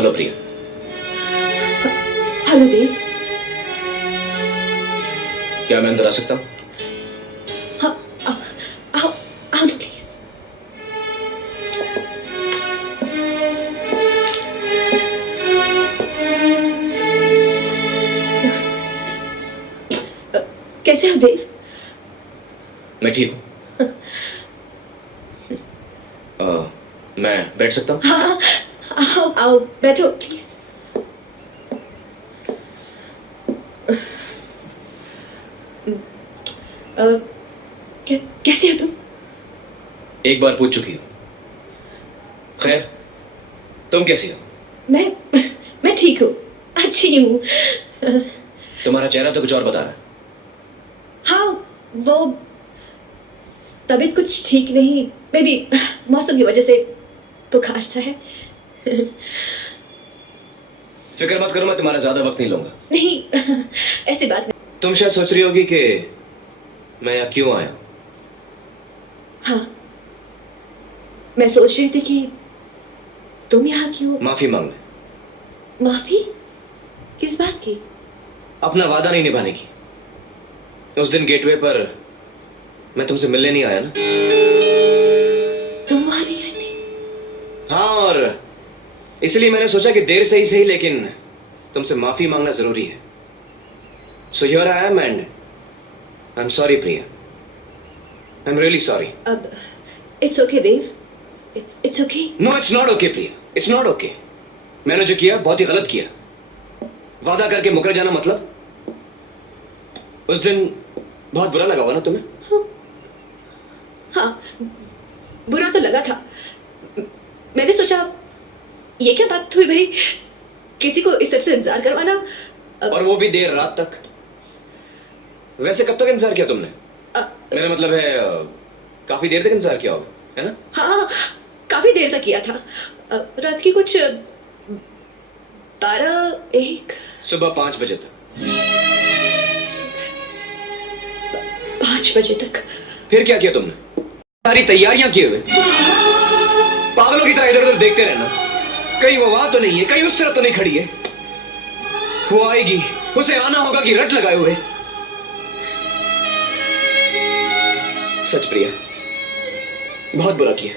Hello प्रिया। Hello देव। क्या मैं अंदर आ सकता हूँ? हाँ, आओ आओ ना प्लीज। कैसे हो देव? मैं ठीक हूँ। मैं बैठ सकता हूँ? हाँ, आओ आओ बैठो प्लीज। कैसे हो तुम? एक बार पूछ चुकी हो। खैर, तुम कैसी हो? मैं ठीक हूँ, अच्छी हूँ। तुम्हारा चेहरा तो कुछ और बता रहा है। हाँ, वो तबीयत कुछ ठीक नहीं, मे बी मौसम की वजह से बुखार सा है। फिक्र मत करो, मैं तुम्हारा ज्यादा वक्त नहीं लूंगा। नहीं, ऐसी बात नहीं। तुम शायद सोच रही होगी कि मैं यहाँ क्यों आया हूँ। हाँ, मैं सोच रही थी कि तुम यहाँ क्यों। माफी मांगने। माफी? किस बात की? अपना वादा नहीं निभाने की। उस दिन गेटवे पर मैं तुमसे मिलने नहीं आया ना। तुम वहां नहीं आए थे? हाँ, और इसलिए मैंने सोचा कि देर से ही सही, लेकिन तुमसे माफी मांगना जरूरी है। So here I am and I am sorry Priya. I am really sorry. अब it's okay Dev, it's okay. No, it's not okay Priya, it's not okay. मैंने जो किया बहुत ही गलत किया। वादा करके मुकर जाना मतलब। उस दिन बहुत बुरा लगा हुआ ना तुम्हें? हाँ, बुरा तो लगा था। मैंने सोचा ये क्या बात हुई भाई, किसी को इस तरह से इंतजार करवाना। और वो भी देर रात तक। वैसे कब तक इंतजार किया तुमने? मेरा मतलब है काफी देर तक इंतजार किया होगा, है ना? हाँ, काफी देर तक किया था। रात की कुछ 12-1। सुबह 5 बजे तक। 5 बजे तक। फिर क्या किया तुमने? सारी तैयारियां किए हुए पागलों की तरह इधर उधर देखते रहना। कहीं वो वहां तो नहीं है, कहीं उस तरफ तो नहीं खड़ी है। वो आएगी, उसे आना होगा कि रट लगाए हुए। सच प्रिया, बहुत बुरा किया।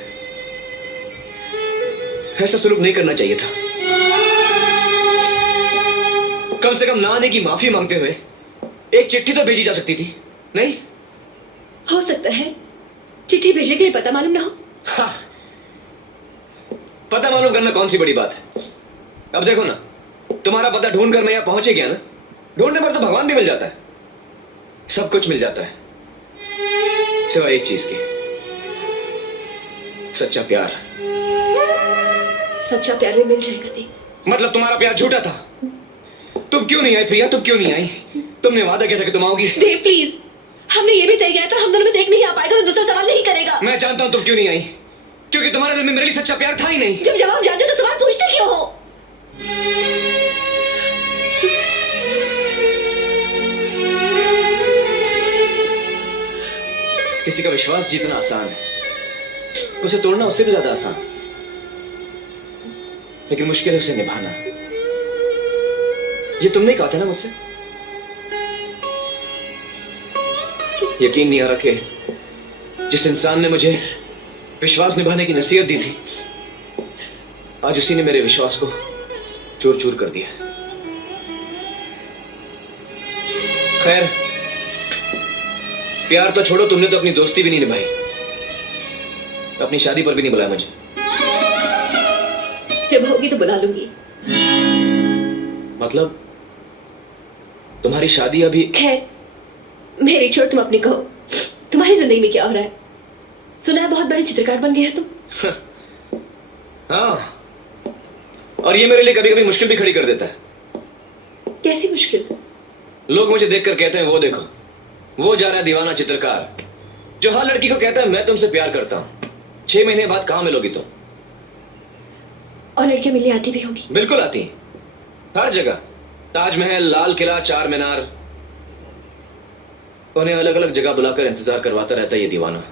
ऐसा सलूक नहीं करना चाहिए था। कम से कम ना आने की माफी मांगते हुए एक चिट्ठी तो भेजी जा सकती थी, नहीं? हो सकता है चिट्ठी भेजने के लिए पता मालूम ना हो। हाँ, पता मालूम करना कौन सी बड़ी बात है। अब देखो ना, तुम्हारा पता ढूंढ कर मैं यहां पहुंचे गया ना। ढूंढने पर तो भगवान भी मिल जाता है, सब कुछ मिल जाता है, सिवाय एक चीज की, सच्चा प्यार। सच्चा प्यार भी मिल जाएगा देव। मतलब तुम्हारा प्यार झूठा था। तुम क्यों नहीं आई प्रिया, तुम क्यों नहीं आई? तुमने वादा किया था कि तुम आओगी। देव प्लीज, हमने ये भी तय किया था हम दोनों में से एक नहीं आ पाएगा तो दूसरा सवाल नहीं करेगा। मैं जानता हूं तुम क्यों नहीं आई, क्योंकि तुम्हारे दिल में मेरे लिए सच्चा प्यार था ही नहीं। जब जवाब जानते हो तो सवाल पूछते क्यों हो? किसी का विश्वास जीतना आसान है, उसे तोड़ना उससे भी ज्यादा आसान, लेकिन मुश्किल है उसे निभाना। ये तुमने कहा था ना मुझसे। यकीन नहीं आ रहा कि जिस इंसान ने मुझे विश्वास निभाने की नसीहत दी थी, आज उसी ने मेरे विश्वास को चूर चूर कर दिया। खैर, प्यार तो छोड़ो, तुमने तो अपनी दोस्ती भी नहीं निभाई, अपनी शादी पर भी नहीं बुलाया मुझे। जब होगी तो बुला लूंगी। मतलब तुम्हारी शादी अभी? खैर मेरी छोड़, तुम अपनी कहो, तुम्हारी जिंदगी में क्या हो रहा है? सुना है बहुत बड़े चित्रकार बन गए हो तुम। हाँ, और ये मेरे लिए कभी कभी मुश्किल भी खड़ी कर देता है। कैसी मुश्किल? लोग मुझे देखकर कहते हैं वो देखो, वो जा रहा है दीवाना चित्रकार, जो हर लड़की को कहता है मैं तुमसे प्यार करता हूं। 6 महीने बाद कहां मिलोगी तुम? और लड़कियां मिलने आती भी होंगी? बिल्कुल आती हैं, हर जगह। ताजमहल, लाल किला, चार मीनार, उन्हें अलग अलग जगह बुलाकर इंतजार करवाता रहता है ये दीवाना।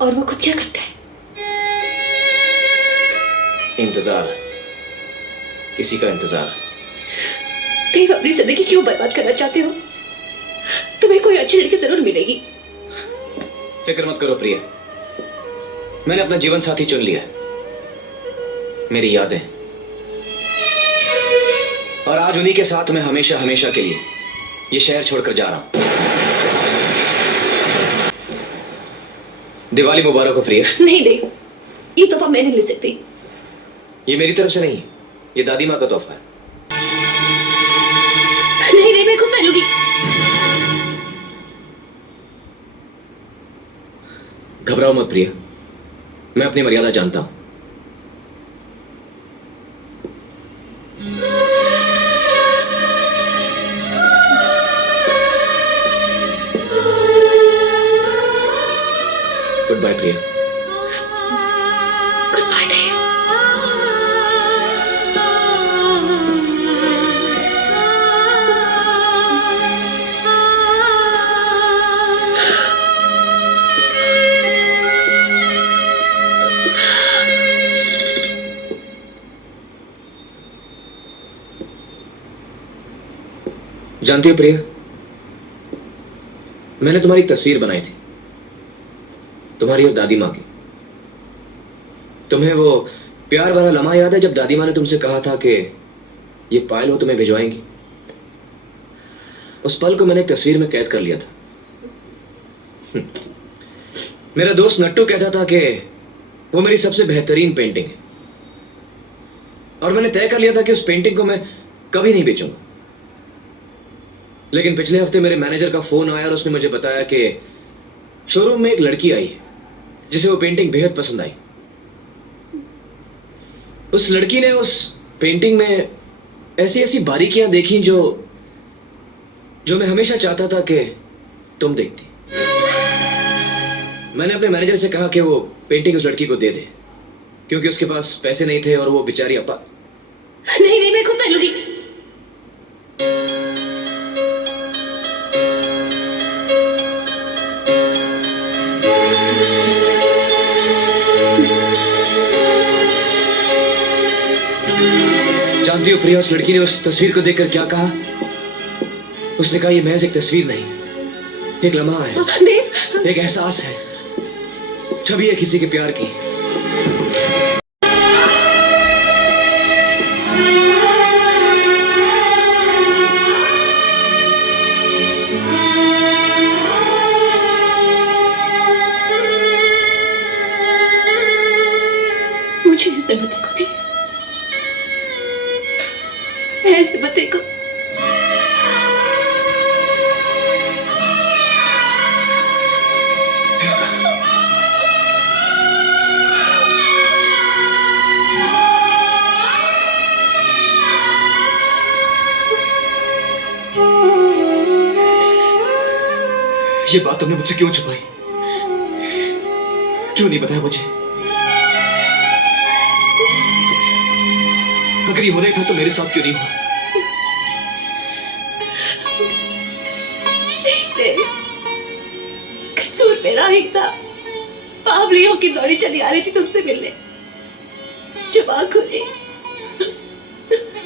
और वो खुद क्या करता है? इंतजार। किसी का इंतजार। देव, अपनी जिंदगी क्यों बर्बाद करना चाहते हो? तुम्हें कोई अच्छी लड़की जरूर मिलेगी। फिक्र मत करो प्रिया, मैंने अपना जीवन साथी चुन लिया है। मेरी यादें, और आज उन्हीं के साथ मैं हमेशा हमेशा के लिए ये शहर छोड़कर जा रहा हूं। दिवाली मुबारक हो प्रिया। नहीं देव, ये तोहफा मैं नहीं ले सकती। ये मेरी तरफ से नहीं, ये दादी माँ का तोहफा है। नहीं नहीं, मैं खुद पहनूंगी। घबराओ मत प्रिया, मैं अपनी मर्यादा जानता हूं। गुड बाय प्रिया। गुड बाय देव। जानती हो प्रिया, मैंने तुम्हारी तस्वीर बनाई थी, तुम्हारी और दादी माँ की। तुम्हें वो प्यार भरा लम्हा याद है जब दादी माँ ने तुमसे कहा था कि ये पायल वो तुम्हें भिजवाएंगी? उस पल को मैंने एक तस्वीर में कैद कर लिया था। मेरा दोस्त नट्टू कहता था कि वो मेरी सबसे बेहतरीन पेंटिंग है, और मैंने तय कर लिया था कि उस पेंटिंग को मैं कभी नहीं बेचूंगा। लेकिन पिछले हफ्ते मेरे मैनेजर का फोन आया और उसने मुझे बताया कि शोरूम में एक लड़की आई है जिसे वो पेंटिंग बेहद पसंद आई। उस लड़की ने उस पेंटिंग में ऐसी ऐसी बारीकियां देखी जो मैं हमेशा चाहता था कि तुम देखती। मैंने अपने मैनेजर से कहा कि वो पेंटिंग उस लड़की को दे दे, क्योंकि उसके पास पैसे नहीं थे और वो बेचारी अपा। नहीं नहीं, मैं खुद पहनूंगी। जानती हो प्रिया, उस लड़की ने उस तस्वीर को देखकर क्या कहा? उसने कहा, ये महज एक तस्वीर नहीं, एक लम्हा है, देव, एक एहसास है, छवि है किसी के प्यार की। मुझे ऐसे मत देखो देव, ऐसे मत देखो। ये बात तुमने मुझसे क्यों छुपाई? क्यों नहीं बताया मुझे? अगर ये होना ही था तो मेरे साथ क्यों नहीं हुआ? कसूर मेरा ही था। बावलियों की दौड़ी चली आ रही थी तुमसे मिलने, जब आँख खुली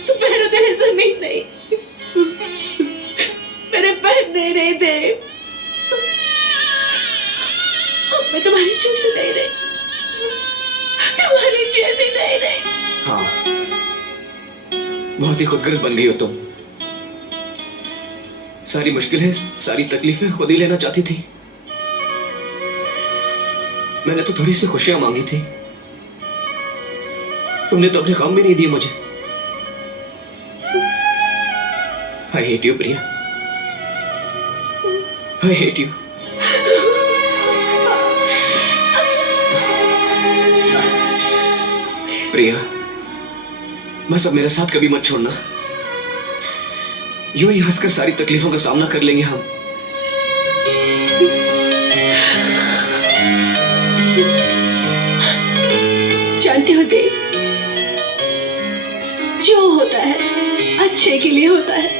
तो पैरों तेरे जमीन नहीं, मेरे पैर नहीं रहे थे। अब मैं तुम्हारी जैसी नहीं रही, तुम्हारी जैसी नहीं रही। हाँ, बहुत ही खुदगर्ज बन गई हो तुम। सारी मुश्किलें, सारी तकलीफें खुद ही लेना चाहती थी। मैंने तो थोड़ी सी खुशियां मांगी थी, तुमने तो अपने गम भी नहीं दिए मुझे। I hate you, Priya. I hate you। प्रिया, बस अब मेरे साथ कभी मत छोड़ना। यूं ही हंसकर सारी तकलीफों का सामना कर लेंगे हम। जानते हो देव, जो होता है अच्छे के लिए होता है।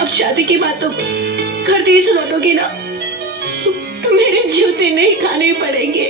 अब शादी के बाद तुम घर देश लौटोगे ना, तो मेरे जूते नहीं खाने पड़ेंगे।